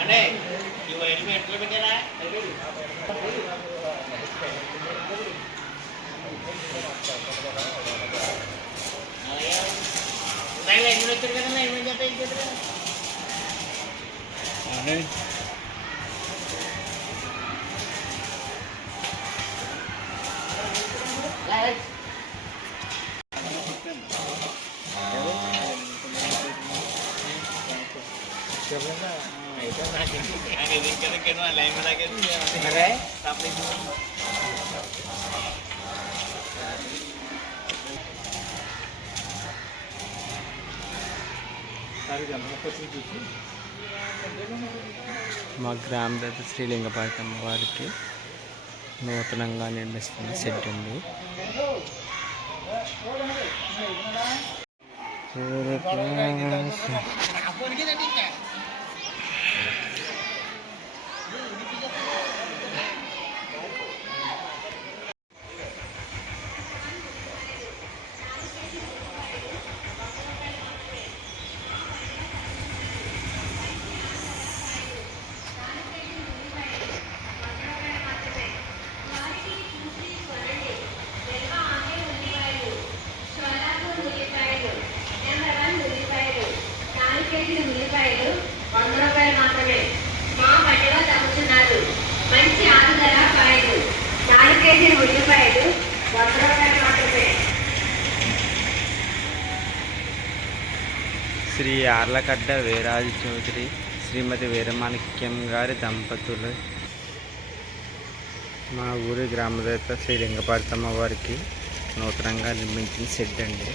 అంటే ఇవి ఎనిమిది ఎట్లా పెట్టారా ఎనిమిది వచ్చారు కదా ఎనిమిది చెప్పి ఏం చేద్దరా Let's మా గ్రామ దేవత శ్రీలింగపాటి వారికి నూతనంగా నిర్మిస్తున్న షెడ్ అండి నాలుగు కేజీల ఉల్లిపాయలు వంద రూపాయలు మాత్రమే. మా తగ్గుతున్నారు మంచి కాయలు. నాలుగు ఉల్లిపాయలు. వంద రూపాయలు మాత్రమే. శ్రీ ఆర్లగడ్డ వీరాజు చౌదరి శ్రీమతి వీరమాణిక్యం గారి దంపతులు. మా ఊరి గ్రామదేవత శ్రీ లింగపాటితమ్మ వారికి నూతనంగా నిర్మించిన షెడ్ అండి.